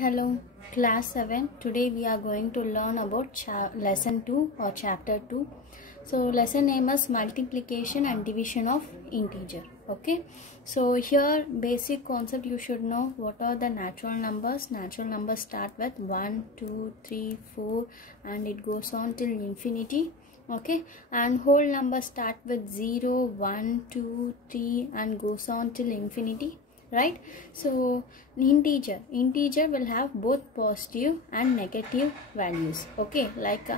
Hello, class 7. Today we are going to learn about lesson 2 or chapter 2. So lesson name is multiplication and division of integer. Okay, so here basic concept you should know. What are the natural numbers? Natural numbers start with 1, 2, 3, 4 and it goes on till infinity. Okay, and whole numbers start with 0, 1, 2, 3 and goes on till infinity. Right, so integer will have both positive and negative values. Okay, like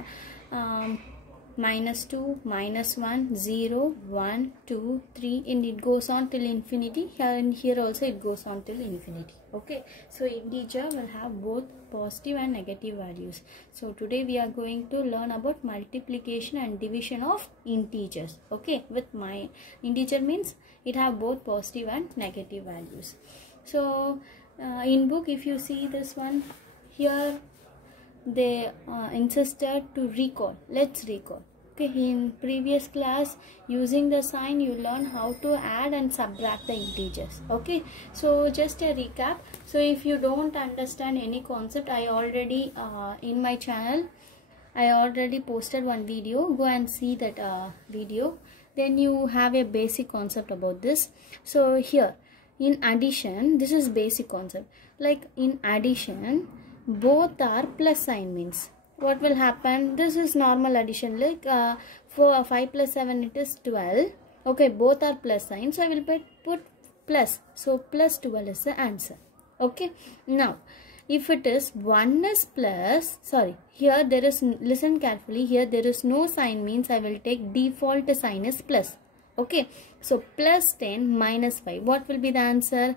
-2, -1, 0, 1, 2, 3 and it goes on till infinity. Here and here also it goes on till infinity. Okay, so integer will have both positive and negative values. So today we are going to learn about multiplication and division of integers. Okay, with my integer means it have both positive and negative values. So in book, if you see this one here, they insisted to recall. Let's recall. Okay, in previous class using the sign you learn how to add and subtract the integers. Okay, so just a recap. So if you don't understand any concept, I already in my channel I already posted one video. Go and see that video, then you have a basic concept about this. So here in addition, this is basic concept. Like in addition, both are plus sign means what will happen? This is normal addition, like for 5 plus 7 it is 12. Okay, both are plus sign, so I will put plus, so plus 12 is the answer. Okay, now if it is 1 is plus, sorry, here there is, listen carefully, here there is no sign means I will take default sign is plus. Okay, so plus 10 minus 5, what will be the answer?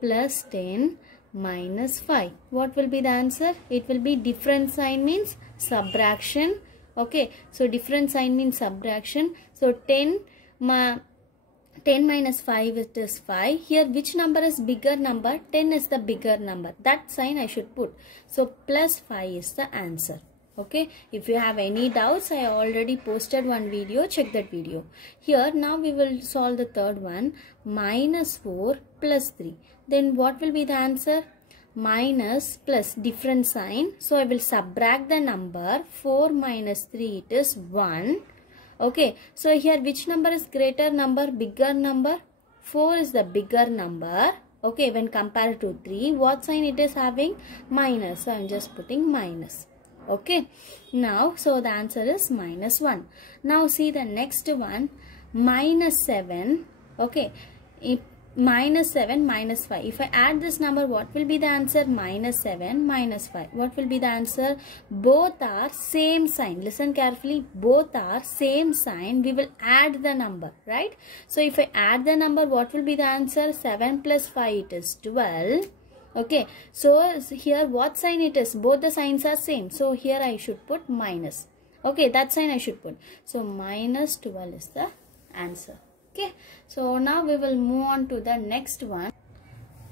Plus 10 minus 5, what will be the answer? It will be different sign means subtraction. Okay, so different sign means subtraction. So 10 minus 5 it is 5. Here which number is bigger number? 10 is the bigger number. That sign I should put. So plus 5 is the answer. Okay, if you have any doubts, I already posted one video, check that video. Here now we will solve the third one. Minus 4 plus 3. Then what will be the answer? Minus plus different sign. So I will subtract the number. 4 minus 3 it is 1. Okay, so here which number is greater number, bigger number? 4 is the bigger number. Okay, when compared to 3, what sign it is having? Minus. So I am just putting minus. Okay, now so the answer is minus 1. Now see the next one, minus 7. Okay, minus 7 minus 5. If I add this number, what will be the answer? Minus 7 minus 5. What will be the answer? Both are same sign. Listen carefully. Both are same sign. We will add the number, right? So if I add the number, what will be the answer? 7 plus 5 it is 12. Okay, so here what sign it is? Both the signs are same. So here I should put minus. Okay, that sign I should put. So minus 12 is the answer. Okay, so now we will move on to the next one.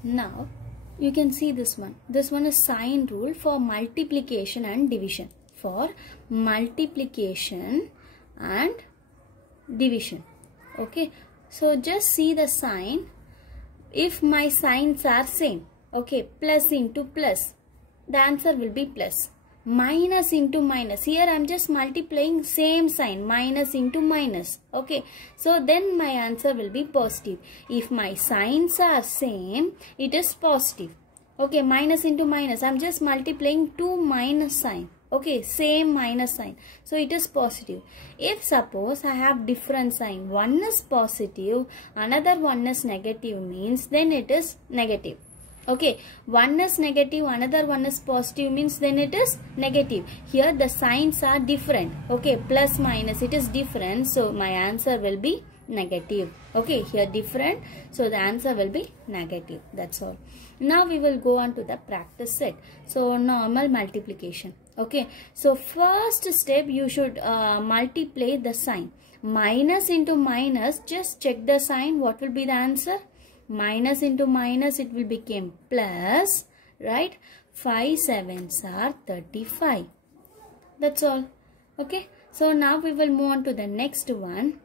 Now you can see this one. This one is sign rule for multiplication and division. For multiplication and division. Okay, so just see the sign. If my signs are same, okay, plus into plus, the answer will be plus. Minus into minus, here I am just multiplying same sign, minus into minus. Okay, so then my answer will be positive. If my signs are same, it is positive. Okay, minus into minus, I am just multiplying two minus sign. Okay, same minus sign, so it is positive. If suppose I have different sign, one is positive, another one is negative means then it is negative. Okay, one is negative, another one is positive means then it is negative. Here the signs are different. Okay, plus minus, it is different, so my answer will be negative. Okay, here different, so the answer will be negative. That's all. Now we will go on to the practice set. So normal multiplication. Okay, so first step you should multiply the sign. Minus into minus, just check the sign, what will be the answer? Minus into minus, it will become plus, right? 5 sevens are 35. That's all. Okay, so now we will move on to the next one.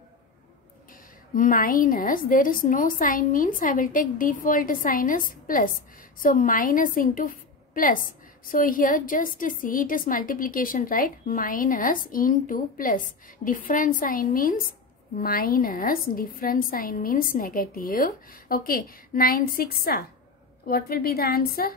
Minus, there is no sign means I will take default sign as plus. So minus into plus. So here just to see, it is multiplication, right? Minus into plus. Different sign means minus, different sign means negative. Okay, 9 6 are. What will be the answer?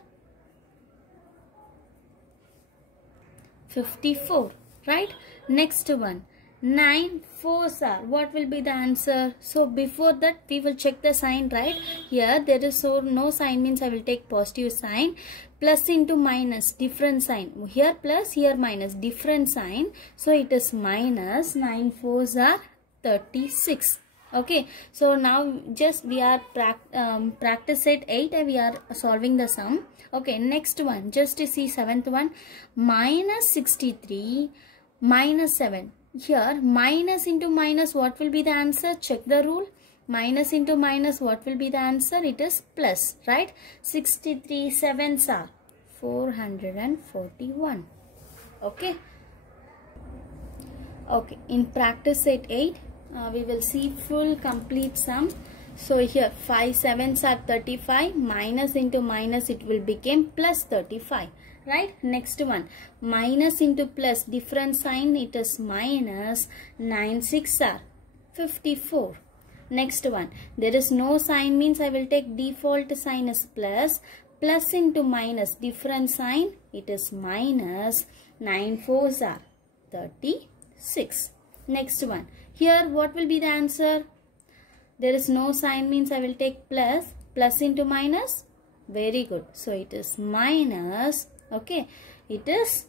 54, right? Next one, 9 4s are. What will be the answer? So before that we will check the sign, right? Here there is no sign means I will take positive sign. Plus into minus, different sign. Here plus, here minus, different sign. So it is minus. 9 4s are 36. Okay, so now just we are practice set 8 and we are solving the sum. Okay, next one, just to see seventh one, minus 63 minus 7. Here minus into minus, what will be the answer? Check the rule. Minus into minus, what will be the answer? It is plus, right? 63 7s are 441. Okay. Okay, in practice set 8, we will see full complete sum. So here 5 7s are 35, minus into minus it will become plus 35, right? Next one, minus into plus, different sign, it is minus. 9 6 are 54. Next one, there is no sign means I will take default sign as plus. Plus into minus, different sign, it is minus. 9 4s are 36. Next one, here what will be the answer? There is no sign means I will take plus. Plus into minus, very good. So it is minus. Okay, it is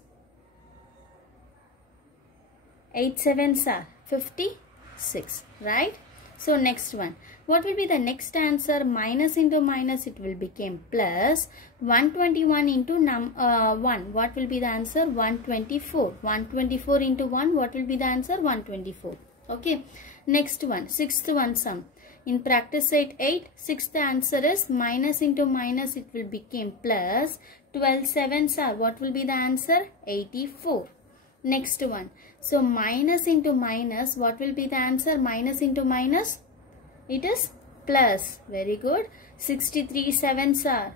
8 7s are 56, right? So next one, what will be the next answer? Minus into minus it will become plus. 121 into 1, what will be the answer? 124. 124 into 1, what will be the answer? 124. Okay, next one, sixth one sum. In practice set 8, sixth answer is minus into minus it will become plus. 12 7s are, what will be the answer? 84. Next one, so minus into minus, what will be the answer? Minus into minus, it is plus. Very good. 63 7s are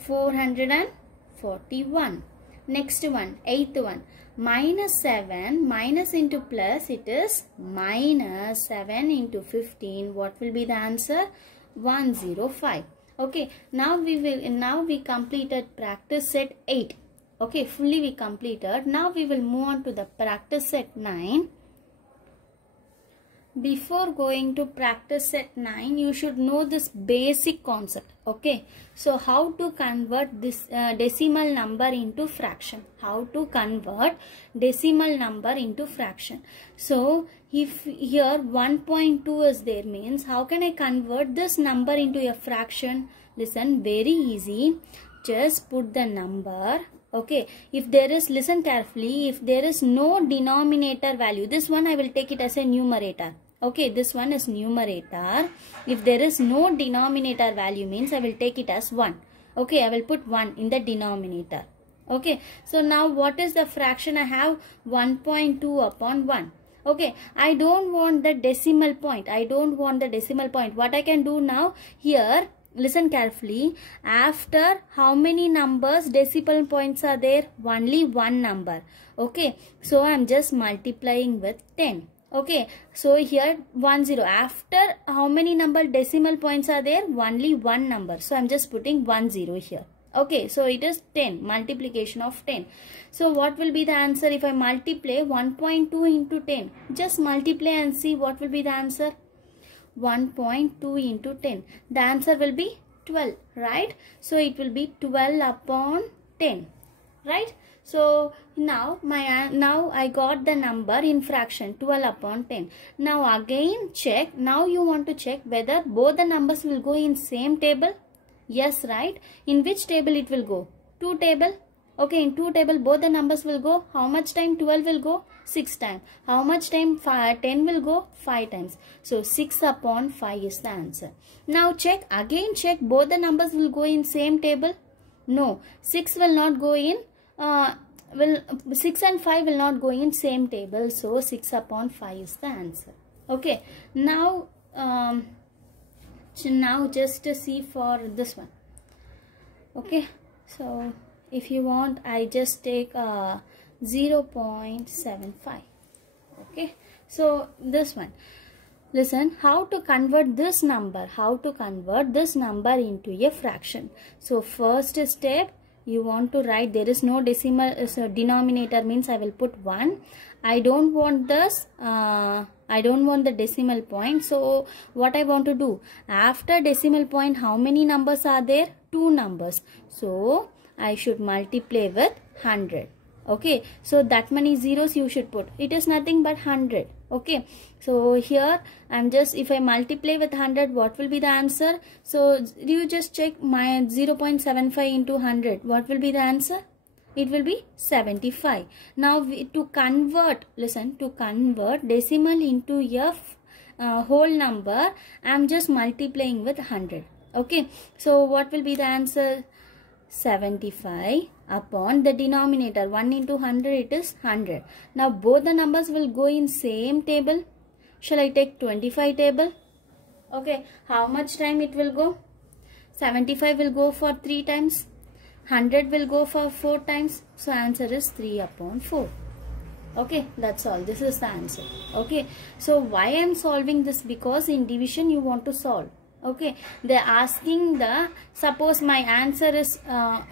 441. Next one, eighth one, minus 7, minus into plus, it is minus. 7 into 15, what will be the answer? 105. Okay, now we completed practice set 8. Okay, fully we completed. Now we will move on to the practice set 9. Before going to practice set 9, you should know this basic concept. Okay, so how to convert this decimal number into fraction. How to convert decimal number into fraction. So if here 1.2 is there, means how can I convert this number into a fraction? Listen, very easy. Just put the number. Okay, if there is, listen carefully, if there is no denominator value, this one I will take it as a numerator. Okay, this one is numerator. If there is no denominator value means I will take it as 1. Okay, I will put 1 in the denominator. Okay, so now what is the fraction I have? 1.2 upon 1. Okay, I don't want the decimal point. I don't want the decimal point. What I can do now, here, listen carefully. After how many numbers decimal points are there? Only one number. Okay, so I am just multiplying with 10. Okay, so here 10. After how many number decimal points are there? Only one number. So I am just putting 10 here. Okay, so it is 10, multiplication of 10. So what will be the answer if I multiply 1.2 into 10? Just multiply and see what will be the answer. 1.2 into 10. The answer will be 12, right? So it will be 12 upon 10, right? So now I got the number in fraction 12 upon 10. Now again check. Now you want to check whether both the numbers will go in same table. Yes, right? In which table it will go? 2 table. Okay, in 2 table both the numbers will go. How much time 12 will go? 6 times. How much time 10 will go? 5 times. So 6 upon 5 is the answer. Now check. Again check both the numbers will go in same table. No, 6 will not go in. 6 and 5 will not go in same table. So 6 upon 5 is the answer. Okay. Now just to see for this one. Okay. So if you want, I just take 0.75. Okay, so this one. Listen, how to convert this number? How to convert this number into a fraction? So first step, you want to write, there is no decimal, so denominator means I will put 1. I don't want this, I don't want the decimal point. So what I want to do, after decimal point, how many numbers are there? 2 numbers. So I should multiply with 100. Okay, so that many zeros you should put. It is nothing but 100. Okay, so here I'm just, if I multiply with 100, what will be the answer? So you just check my 0.75 into 100. What will be the answer? It will be 75. Now to convert, listen, to convert decimal into a whole number, I'm just multiplying with 100. Okay, so what will be the answer? 75 upon the denominator, 1 into 100, it is 100. Now both the numbers will go in same table. Shall I take 25 table? Okay, how much time it will go? 75 will go for 3 times. 100 will go for 4 times. So answer is 3 upon 4. Okay, that's all. This is the answer. Okay, so why I am solving this? Because in division you want to solve. Okay, they are asking the, suppose my answer is,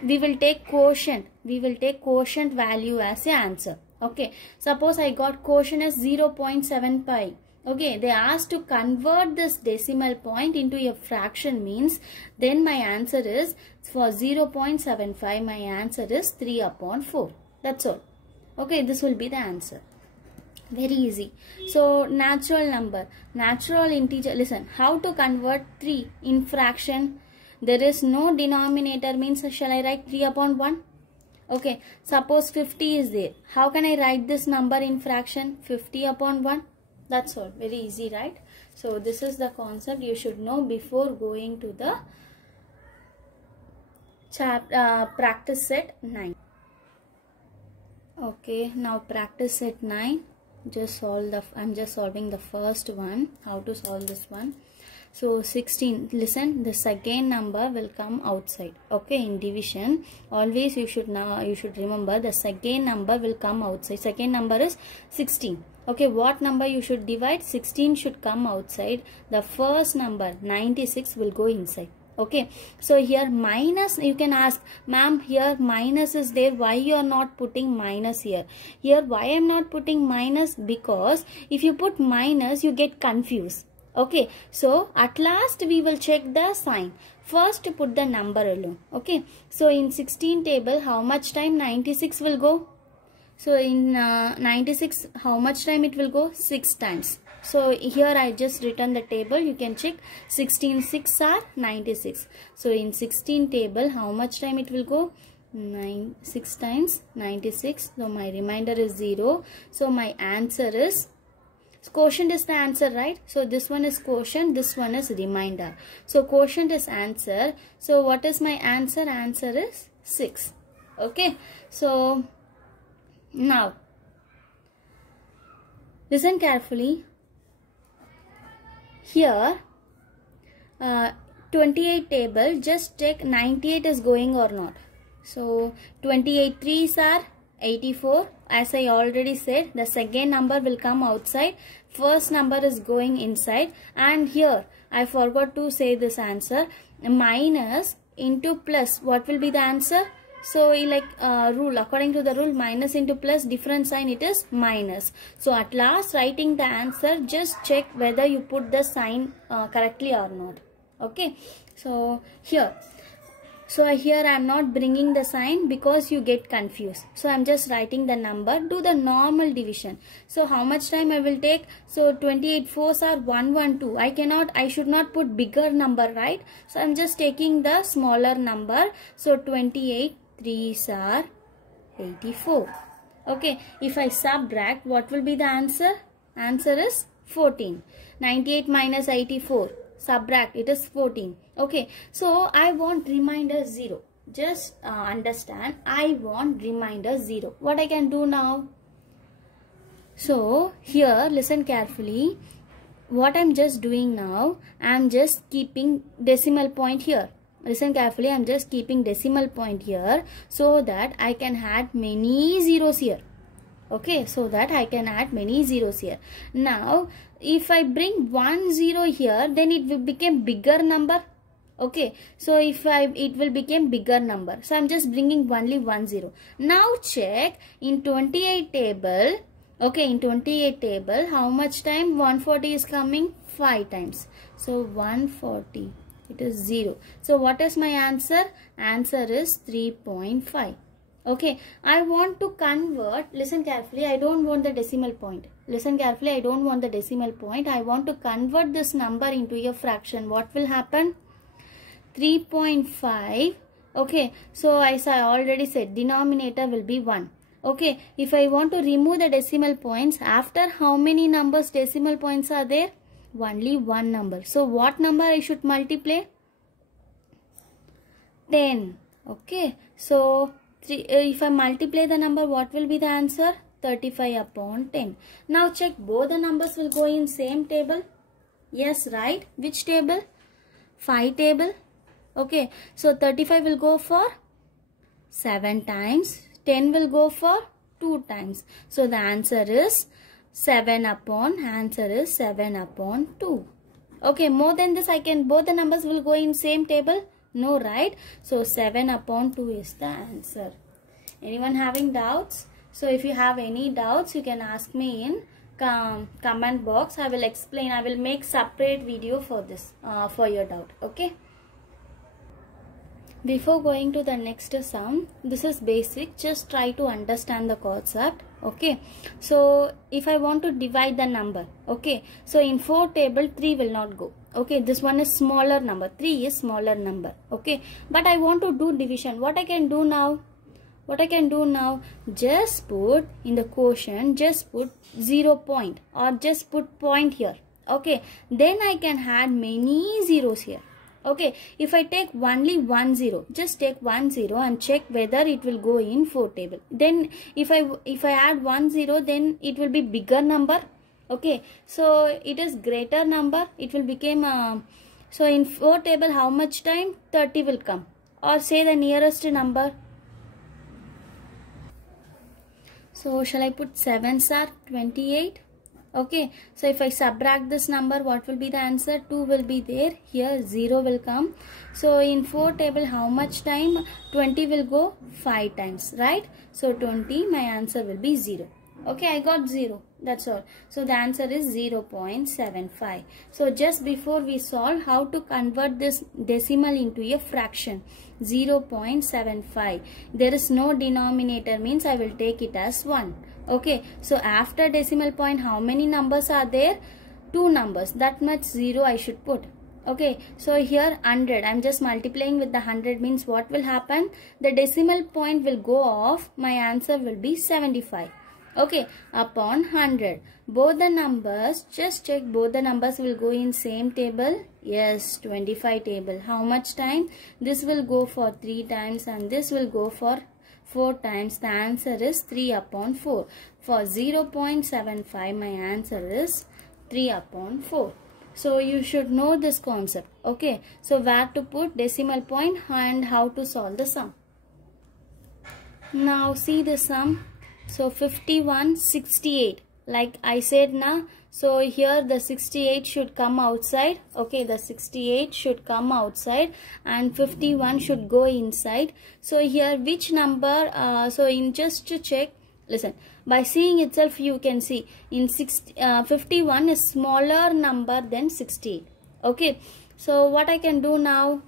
we will take quotient. We will take quotient value as a answer. Okay, suppose I got quotient as 0.75. Okay, they asked to convert this decimal point into a fraction, means then my answer is, for 0.75, my answer is 3 upon 4. That's all. Okay, this will be the answer. Very easy. So natural number, natural integer. Listen, how to convert 3 in fraction? There is no denominator, means shall I write 3 upon 1? Okay, suppose 50 is there. How can I write this number in fraction? 50 upon 1. That's all. Very easy, right? So this is the concept you should know before going to the practice set 9. Okay, now practice set 9. Just solve the, I'm just solving the first one. How to solve this one? So 16, listen, the second number will come outside. Okay, in division always you should remember the second number will come outside. Second number is 16. Okay, what number you should divide? 16 should come outside. The first number 96 will go inside. Okay, so here minus, you can ask, ma'am, here minus is there, why you are not putting minus here? Here why I am not putting minus? Because if you put minus, you get confused. Okay, so at last we will check the sign. First put the number alone. Okay, so in 16 table, how much time 96 will go? So in 96, how much time it will go? 6 times. So here I just written the table. You can check. 16 6 are 96. So in 16 table, how much time it will go? 6 times 96. So my remainder is 0. So my answer is, quotient is the answer, right? So this one is quotient, this one is remainder. So quotient is answer. So what is my answer? Answer is 6. Okay. So now listen carefully. Here 28 table, just check 98 is going or not. So 28 3s are 84. As I already said, the second number will come outside, first number is going inside. And here I forgot to say this answer, minus into plus, what will be the answer? So like rule, according to the rule, minus into plus, different sign, it is minus. So at last writing the answer, just check whether you put the sign correctly or not. Okay, so here I am not bringing the sign because you get confused. So I am just writing the number. Do the normal division. So how much time I will take? So 28 4s are 112. I should not put bigger number, right? So I am just taking the smaller number. So 28 3s are 84. Okay, if I subtract, what will be the answer? Answer is 14. 98 minus 84. Subtract, it is 14. Okay, so I want remainder 0. Just understand, I want remainder 0. What I can do now? So here listen carefully. What I'm just doing now, I'm just keeping decimal point here. listen carefully, I'm just keeping decimal point here so that I can add many zeros here. Okay, so that I can add many zeros here. Now, if I bring 1 0 here, then it will become bigger number. Okay, so it will become bigger number. So I'm just bringing only 1 0. Now check in 28 table. Okay, in 28 table, how much time 140 is coming? 5 times. So 140, it is 0. So what is my answer? Answer is 3.5. Okay, I want to convert, listen carefully, I don't want the decimal point. Listen carefully, I don't want the decimal point. I want to convert this number into a fraction. What will happen? 3.5. Okay, so as I already said, denominator will be 1. Okay, if I want to remove the decimal points, after how many numbers decimal points are there? Only one number. So what number I should multiply? 10. Okay, so if I multiply the number, what will be the answer? 35 upon 10. Now check, both the numbers will go in same table. Yes, right? Which table? 5 table. Okay, so 35 will go for 7 times. 10 will go for 2 times. So the answer is 7 upon 2. Okay, more than this I can, both the numbers will go in same table. No, right? So 7 upon 2 is the answer. Anyone having doubts? So if you have any doubts, you can ask me in comment box. I will explain. I will make separate video for this, for your doubt. Okay. Before going to the next sum, this is basic. Just try to understand the concept. Okay. So if I want to divide the number, okay. So in 4 table, 3 will not go. Okay, this one is smaller number. 3 is smaller number. Okay, but I want to do division. What I can do now? Just put in the quotient, just put 0 point or just put point here. Okay, then I can add many zeros here. Okay, if I take only 1 0, just take 1 0 and check whether it will go in 4 table. Then if I add 1 0, then it will be bigger number. Okay, so it is greater number. It will become so in 4 table, how much time? 30 will come, or say the nearest number. So shall I put 7s are 28? Okay, so if I subtract this number, what will be the answer? 2 will be there. Here 0 will come. So in 4 table, how much time? 20 will go 5 times, right? So 20, my answer will be 0. Okay, I got 0. That's all. So the answer is 0.75. So just before we solve how to convert this decimal into a fraction, 0.75. There is no denominator, means I will take it as 1. Okay, so after decimal point, how many numbers are there? 2 numbers. That much 0 I should put. Okay, so here 100. I'm just multiplying with the 100, means what will happen? The decimal point will go off. My answer will be 75. Okay, upon 100. Both the numbers, just check, both the numbers will go in same table. Yes, 25 table. How much time? This will go for 3 times and this will go for 4 times. The answer is 3 upon 4. For 0.75, my answer is 3 upon 4. So you should know this concept. Okay, so where to put decimal point and how to solve the sum. Now see the sum. So 51, 68, like I said now. So here the 68 should come outside. Okay, the 68 should come outside and 51 should go inside. So here which number, so in just to check, listen, by seeing itself you can see in 51 is smaller number than 68. Okay, so what I can do now?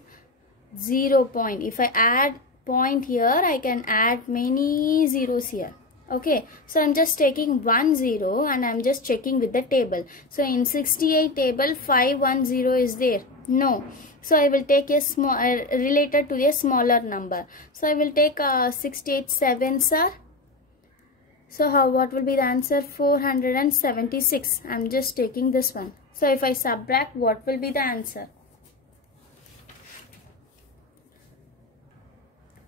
0 point. If I add point here, I can add many zeros here. Okay, so I'm just taking 1 0 and I'm just checking with the table. So in 68 table, 510 is there? No. So I will take a small related to a smaller number. So I will take 68 7s are. So what will be the answer? 476. I'm just taking this one. So if I subtract, what will be the answer?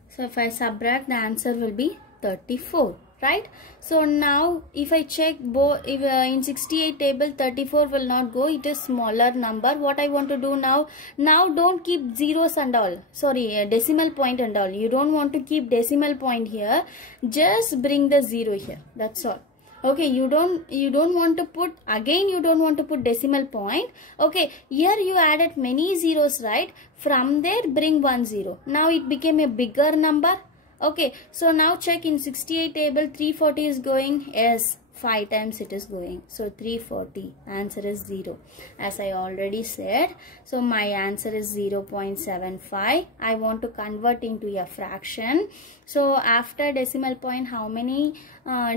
So if I subtract, the answer will be 34. right? So now if I check both, if in 68 table 34 will not go, it is smaller number. What I want to do now don't keep zeros and all, sorry, decimal point and all. You don't want to keep decimal point here, just bring the 0 here, that's all. Okay, you don't want to put, again you don't want to put decimal point. Okay, here you added many zeros, right? From there bring 1 0. Now it became a bigger number. Okay, so now check in 68 table 340 is going. Yes, 5 times it is going. So 340, answer is 0. As I already said, so my answer is 0.75. I want to convert into a fraction. So after decimal point, how many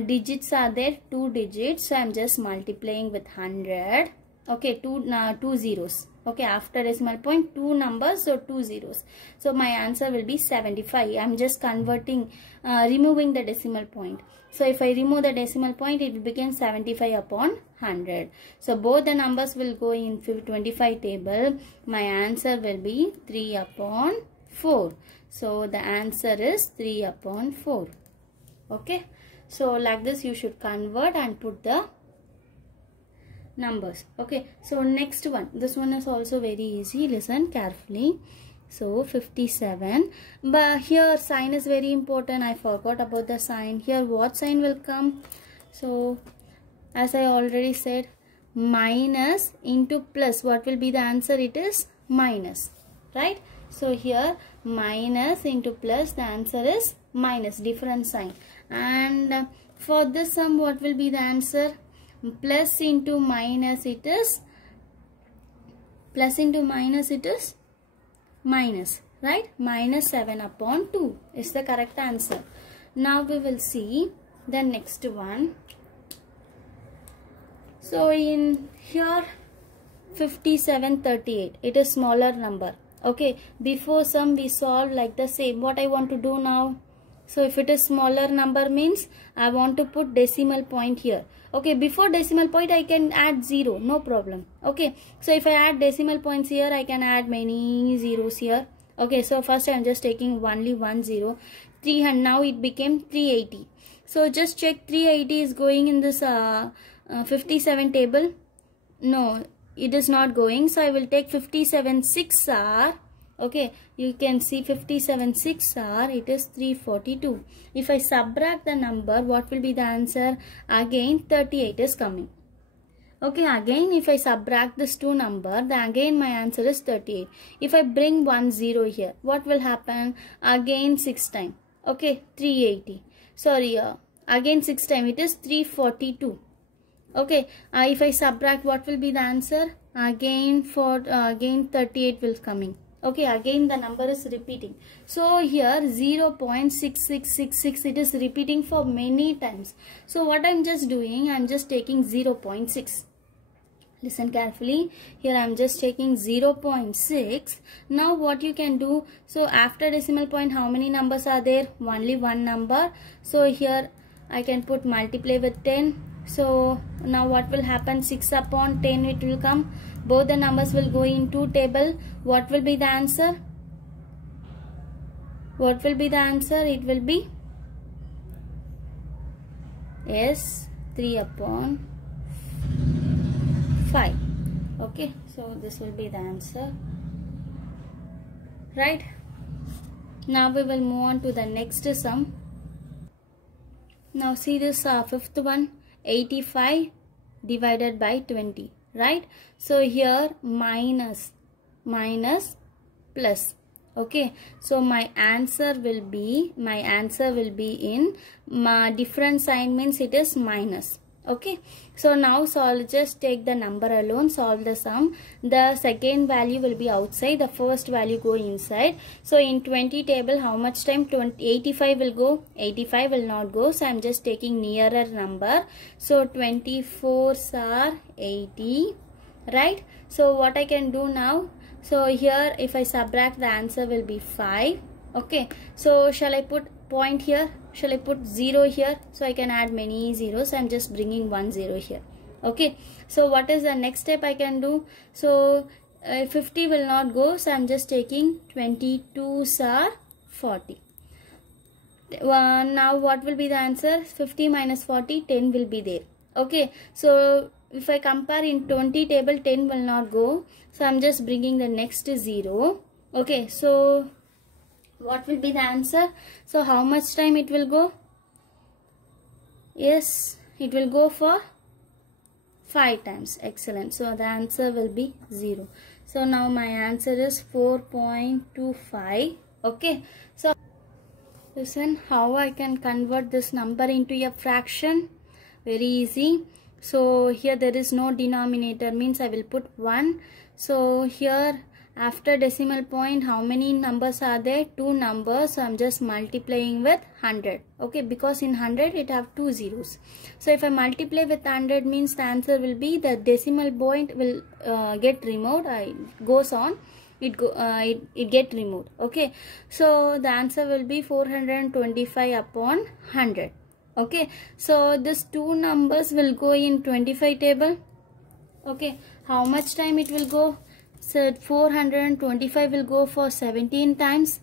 digits are there? 2 digits. So I'm just multiplying with 100. Okay, two zeros. Okay, after decimal point 2 numbers, so 2 zeros. So my answer will be 75. I'm just converting, removing the decimal point. So if I remove the decimal point, it will become 75 upon 100. So both the numbers will go in 25 table. My answer will be 3 upon 4. So the answer is 3 upon 4. Okay, so like this you should convert and put the numbers. Okay, so next one, this one is also very easy, listen carefully. So 57, but here sign is very important. I forgot about the sign. Here what sign will come? So as I already said, minus into plus. What will be the answer? It is minus, right? So here minus into plus, the answer is minus, different sign. And for this sum, what will be the answer? Plus into minus, it is plus into minus, it is minus, right? Minus 7 upon 2 is the correct answer. Now we will see the next one. So in here 5738, it is smaller number. Okay, before sum we solve like the same. What I want to do now? So if it is smaller number means I want to put decimal point here. Okay, before decimal point I can add 0, no problem. Okay, so if I add decimal points here, I can add many zeros here. Okay, so first I am just taking only 1 0. 300, now it became 380. So just check 380 is going in this 57 table. No, it is not going. So I will take 57 6R. Okay, you can see 57 6R, it is 342. If I subtract the number, what will be the answer? Again 38 is coming. Okay, again if I subtract this two number, then again my answer is 38. If I bring 1 0 here, what will happen? Again 6 times. Okay, 380. Sorry, again 6 times, it is 342. Okay, if I subtract, what will be the answer? Again again 38 will coming. Okay, again the number is repeating. So here 0.6666, it is repeating for many times. So what I'm just doing, I'm just taking 0.6. Listen carefully. Here I'm just taking 0.6. Now what you can do, so after decimal point, how many numbers are there? Only one number. So here I can put multiply with 10. So now what will happen? 6 upon 10 it will come. Both the numbers will go into table. What will be the answer? What will be the answer? It will be, yes, 3 upon 5. Okay, so this will be the answer, right? Now we will move on to the next sum. Now see this fifth one, 85 divided by 20, right? So here minus plus. Okay, so my answer will be in different sign, means it is minus. Okay, so now solve, just take the number alone, solve the sum. The second value will be outside, the first value go inside. So in 20 table, how much time? 85 will go, 85 will not go. So I'm just taking nearer number. So 24s are 80, right? So what I can do now? So here if I subtract, the answer will be 5. Okay, so shall I put point here? Shall I put 0 here? So I can add many zeros. I'm just bringing 1 0 here. Okay, so what is the next step I can do? So 50 will not go, so I'm just taking 22s are 40. Now what will be the answer? 50 minus 40, 10 will be there. Okay, so if I compare in 20 table, 10 will not go. So I'm just bringing the next 0. Okay, so what will be the answer? So how much time it will go? Yes, it will go for 5 times. Excellent. So the answer will be 0. So now my answer is 4.25. Okay, so listen how I can convert this number into a fraction. Very easy. So here there is no denominator, means I will put 1. So here after decimal point, how many numbers are there? 2 numbers. So I'm just multiplying with 100. Okay, because in 100 it have 2 zeros. So if I multiply with 100, means the answer will be, the decimal point will get removed. It goes on. It get removed. Okay, so the answer will be 425 upon 100. Okay, so this 2 numbers will go in 25 table. Okay, how much time it will go? So 425 will go for 17 times.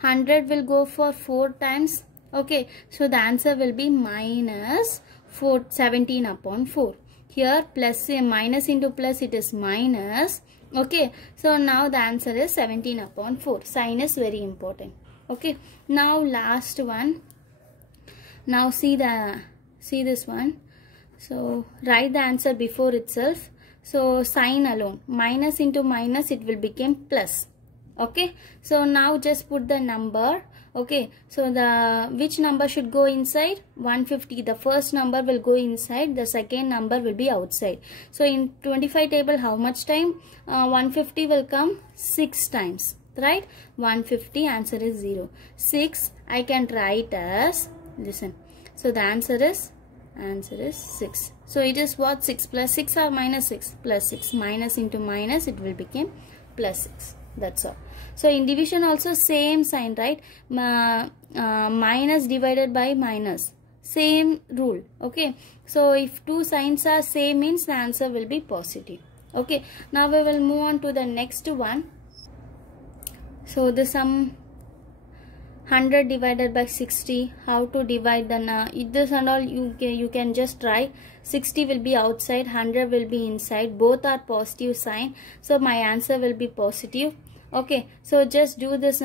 100 will go for 4 times. Okay, so the answer will be minus 17 upon 4. Here plus minus into plus, it is minus. Okay, so now the answer is 17 upon 4. Sign is very important. Okay, now last one. Now see this one. So write the answer before itself. So sign alone, minus into minus, it will become plus. Okay, so now just put the number. Okay, so the which number should go inside? 150. The first number will go inside, the second number will be outside. So in 25 table, how much time? 150 will come 6 times, right? 150, answer is 0. 6 I can write as, listen, so the answer is 6. So it is what? 6 plus 6 or minus 6? Plus 6. Minus into minus, it will become plus 6. That's all. So in division also same sign, right? Minus divided by minus. Same rule. Okay. So if 2 signs are same, means the answer will be positive. Okay. Now we will move on to the next one. So the sum 100 divided by 60. How to divide the this and all you can just try. 60 will be outside, 100 will be inside. Both are positive sign. So my answer will be positive. Okay. So just do this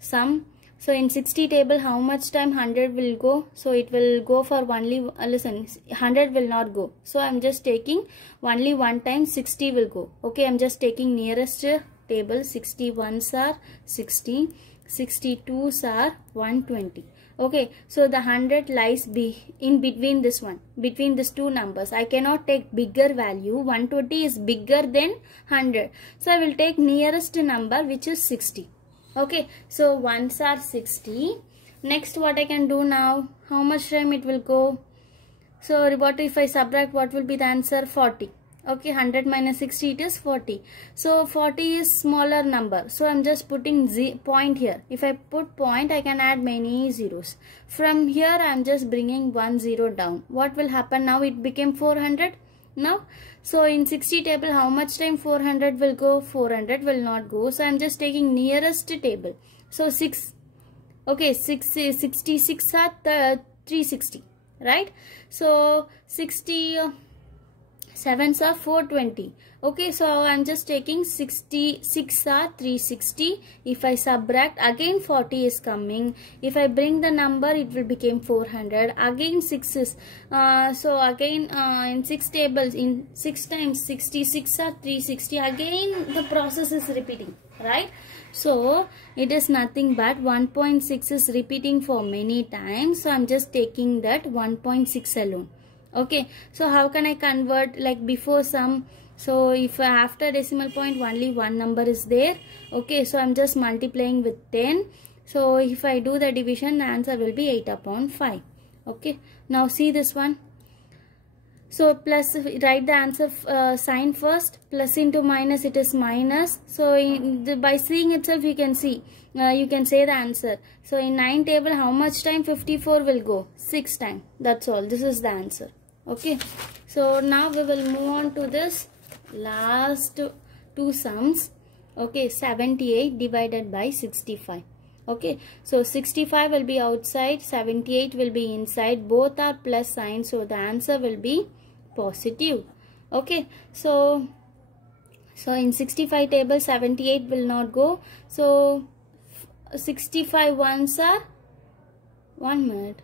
sum. So in 60 table, how much time 100 will go? So it will go for only, listen, 100 will not go. So I'm just taking only one time 60 will go. Okay. I'm just taking nearest table. 61s are 60. 62s are 120. Okay, so the 100 lies in between this one, between these 2 numbers. I cannot take bigger value. 120 is bigger than 100. So I will take nearest number, which is 60. Okay, so 1s are 60. Next, what I can do now? How much time it will go? So what if I subtract? What will be the answer? 40. Okay, 100 minus 60, it is 40. So 40 is smaller number. So I'm just putting point here. If I put point, I can add many zeros. From here, I'm just bringing 1 0 down. What will happen now? It became 400 now. So in 60 table, how much time 400 will go? 400 will not go. So I'm just taking nearest table. So 6. Okay, 66 are 360. Right? So 60... 7s are 420. Okay, so I'm just taking 66 are 360. If I subtract, again 40 is coming. If I bring the number, it will become 400. Again 6s. So again in 6 tables, in 6 times 66 are 360. Again the process is repeating, right? So it is nothing but 1.6 is repeating for many times. So I'm just taking that 1.6 alone. Okay, so how can I convert like before sum? So if after decimal point only one number is there. Okay, so I'm just multiplying with 10. So if I do the division, the answer will be 8 upon 5. Okay, now see this one. So plus, write the answer sign first. Plus into minus, it is minus. So by seeing itself, you can see. You can say the answer. So in 9 table, how much time? 54 will go. 6 times. That's all. This is the answer. Okay, so now we will move on to this last 2 sums. Okay, 78 divided by 65. Okay, so 65 will be outside, 78 will be inside. Both are plus sign, so the answer will be positive. Okay, so in 65 table 78 will not go. So 65 ones are 1 minute.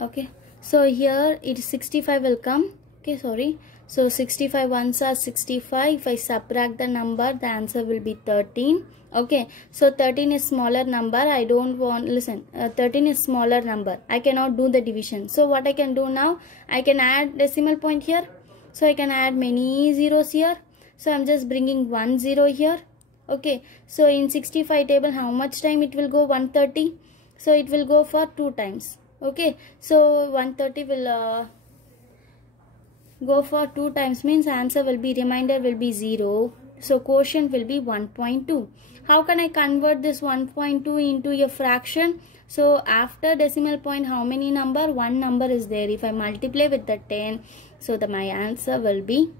Okay, so here it is 65 will come. Okay, sorry. So 65 ones are 65. If I subtract the number, the answer will be 13. Okay, so 13 is smaller number. I don't want, listen, 13 is smaller number. I cannot do the division. So what I can do now, I can add decimal point here. So I can add many zeros here. So I'm just bringing 1 0 here. Okay, so in 65 table, how much time it will go? 130. So it will go for 2 times. Okay, so 130 will go for 2 times, means answer will be, remainder will be 0. So quotient will be 1.2. How can I convert this 1.2 into a fraction? So after decimal point, how many number? 1 number is there. If I multiply with the 10, so my answer will be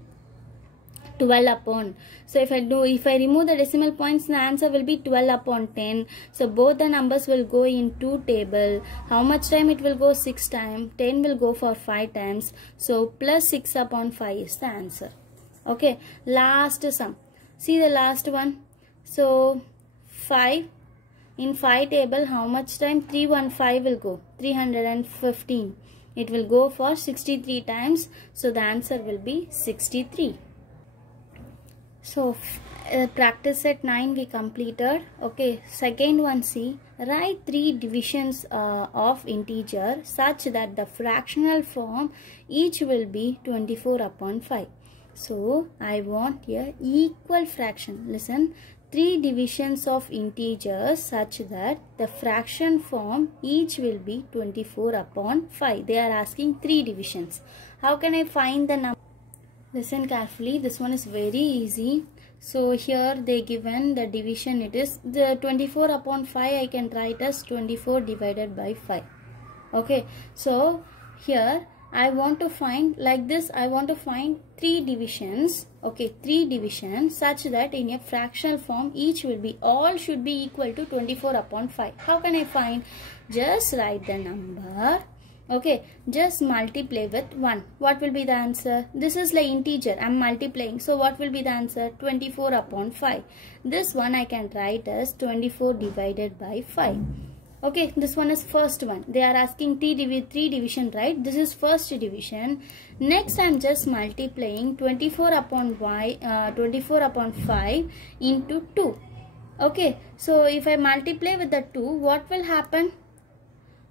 12 upon. So if I remove the decimal points, the answer will be 12 upon 10. So both the numbers will go in 2 table. How much time it will go? 6 times. 10 will go for 5 times. So plus 6 upon 5 is the answer. Okay, last sum. See the last one. So 5 in 5 table, how much time? 315 will go. 315. It will go for 63 times. So the answer will be 63. So practice set 9 we completed. Okay, second one, see, write 3 divisions of integer such that the fractional form each will be 24 upon 5. So I want a equal fraction. Listen, 3 divisions of integers such that the fraction form each will be 24 upon 5. They are asking 3 divisions. How can I find the number? Listen carefully, this one is very easy. So here they given the division, it is the 24 upon 5, I can write as 24 divided by 5. Okay, so here I want to find, like this, I want to find 3 divisions. Okay, 3 divisions such that in a fractional form each will be, all should be equal to 24 upon 5. How can I find? Just write the number. Okay, just multiply with 1. What will be the answer? This is like integer. I am multiplying. So what will be the answer? 24 upon 5. This one I can write as 24 divided by 5. Okay, this one is first one. They are asking 3 division, right? This is first division. Next I am just multiplying 24 upon 5 into 2. Okay, so if I multiply with the 2, what will happen?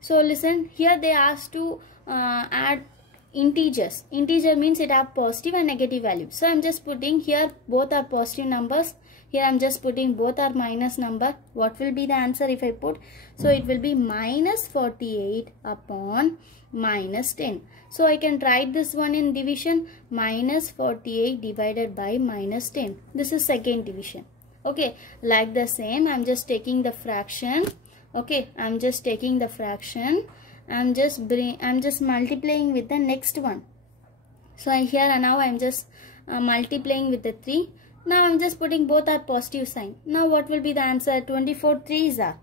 So listen, here they ask to add integers. Integer means it have positive and negative value. So I am just putting here both are positive numbers. Here I am just putting both are minus number. What will be the answer if I put? So it will be minus 48 upon minus 10. So I can write this one in division, minus 48 divided by minus 10. This is second division. Okay, like the same, I am just taking the fraction. Okay, I'm just taking the fraction. I'm just multiplying with the next one. So here now I'm just multiplying with the 3. Now I'm just putting both are positive sign. Now what will be the answer? 24 3s are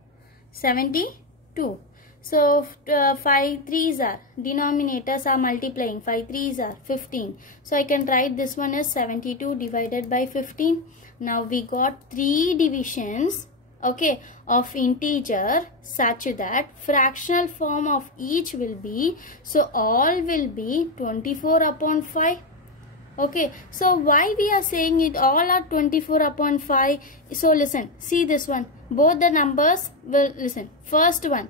72. So 5 3s are, denominators are multiplying. 5 3s are 15. So I can write this one as 72 divided by 15. Now we got 3 divisions, okay, of integer such that fractional form of each will be, so all will be 24 upon 5. Okay, so why we are saying it all are 24 upon 5? So listen, see this one, both the numbers will, listen, first one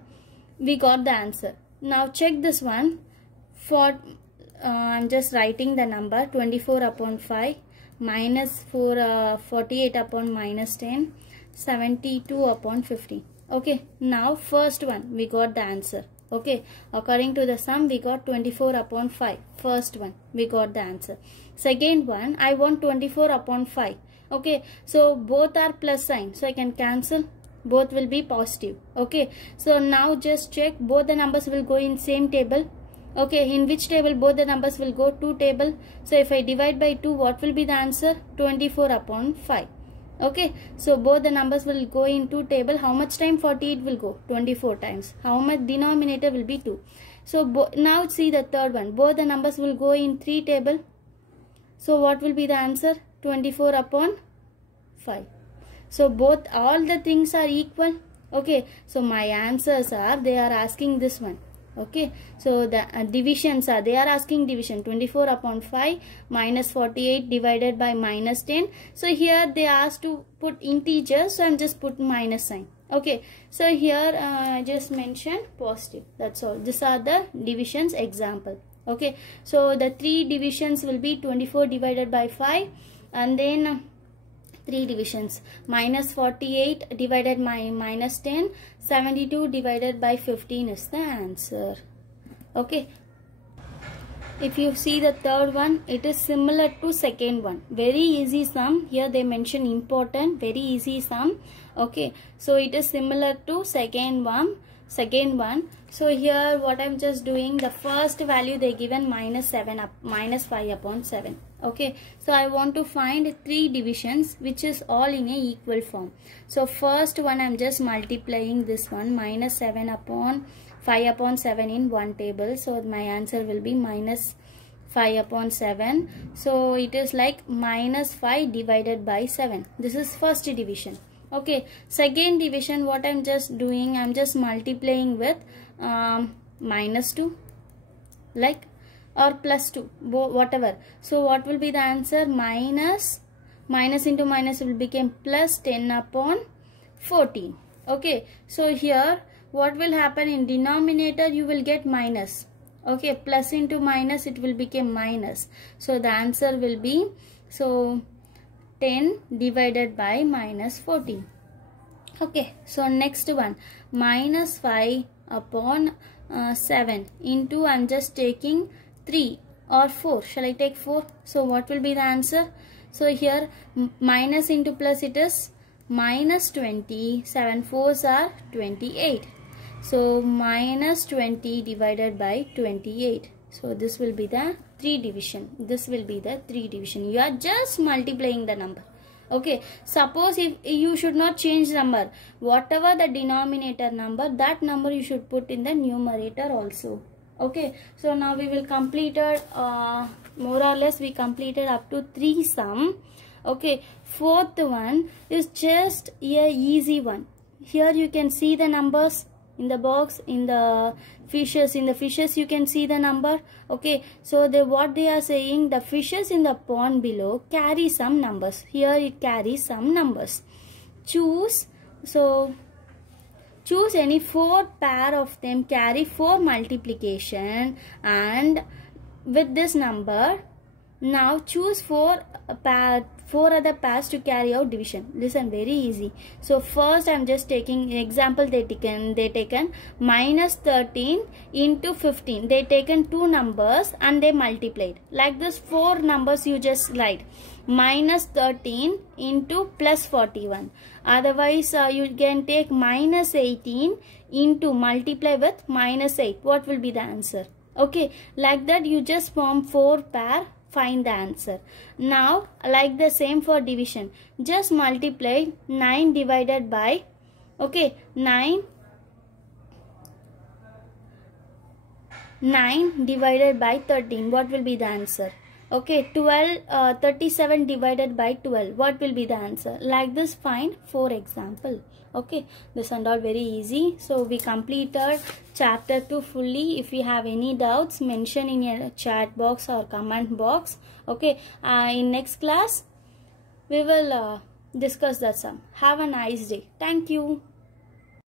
we got the answer. Now check this one. For I'm just writing the number 24 upon 5 minus 48 upon minus 10, 72 upon 50. Okay, now first one we got the answer. Okay, according to the sum we got 24 upon 5. First one we got the answer. Second one I want 24 upon 5. Okay, so both are plus sign, so I can cancel. Both will be positive. Okay, so now just check, both the numbers will go in same table. Okay, in which table both the numbers will go? 2 table. So if I divide by 2, what will be the answer? 24 upon 5. Okay, so both the numbers will go into table. How much time? 48 will go 24 times. How much? Denominator will be 2. So now see the third one. Both the numbers will go in 3 table. So what will be the answer? 24 upon 5. So both, all the things are equal. Okay, so my answers are, they are asking this one. Okay, so the divisions are, they are asking division 24 upon 5 minus 48 divided by minus 10. So here they asked to put integers, so I'm just put minus sign. Okay, so here I just mentioned positive. That's all. These are the divisions example. Okay, so the 3 divisions will be 24 divided by 5, and then 3 divisions, minus 48 divided by minus 10, 72 divided by 15 is the answer. Okay, if you see the third one, it is similar to second one. Very easy sum. Here they mention important, very easy sum. Okay, so it is similar to second one. So here what I'm just doing, the first value they given minus 5 upon 7. Okay, so I want to find 3 divisions which is all in a equal form. So first one I'm just multiplying this one, minus 7 upon 5 upon 7 in one table. So my answer will be minus 5 upon 7. So it is like minus 5 divided by 7. This is first division. Okay, second division, what I'm just doing, I'm just multiplying with minus 2, like, or plus 2, whatever. So what will be the answer? Minus into minus will become plus 10 upon 14. Okay, so here what will happen in denominator? You will get minus. Okay, plus into minus, it will become minus. So the answer will be, so 10 divided by minus 14. Okay, so next one, minus 5 upon 7 into, I'm just taking 3 or 4. Shall I take 4? So what will be the answer? So here minus into plus, it is minus 20. 7 4s are 28. So minus 20 divided by 28. So this will be the 3 division. This will be the 3 division. You are just multiplying the number. Okay, suppose if you should not change number, whatever the denominator number, that number you should put in the numerator also. Okay, so now we will complete more or less we completed up to 3 sum. Okay, fourth one is just a easy one. Here you can see the numbers in the box, in the fishes you can see the number. Okay, so what they are saying, the fishes in the pond below carry some numbers. Here it carries some numbers. Choose any 4 pair of them carry 4 multiplication, and with this number now choose 4 other pairs to carry out division. Listen, very easy. So first I'm just taking example, they taken minus 13 into 15. They taken 2 numbers and they multiplied. Like this 4 numbers you just write. Minus 13 into plus 41. Otherwise you can take minus 18 into multiply with minus 8. What will be the answer? Okay, like that you just form 4 pair. Find the answer. Now like the same for division, just multiply 9 divided by, okay, 9 divided by 13. What will be the answer? Okay, 37 divided by 12. What will be the answer? Like this find 4 example. Okay, this and all very easy. So we completed chapter 2 fully. If you have any doubts, mention in your chat box or comment box. Okay, in next class we will discuss that sum. Have a nice day. Thank you.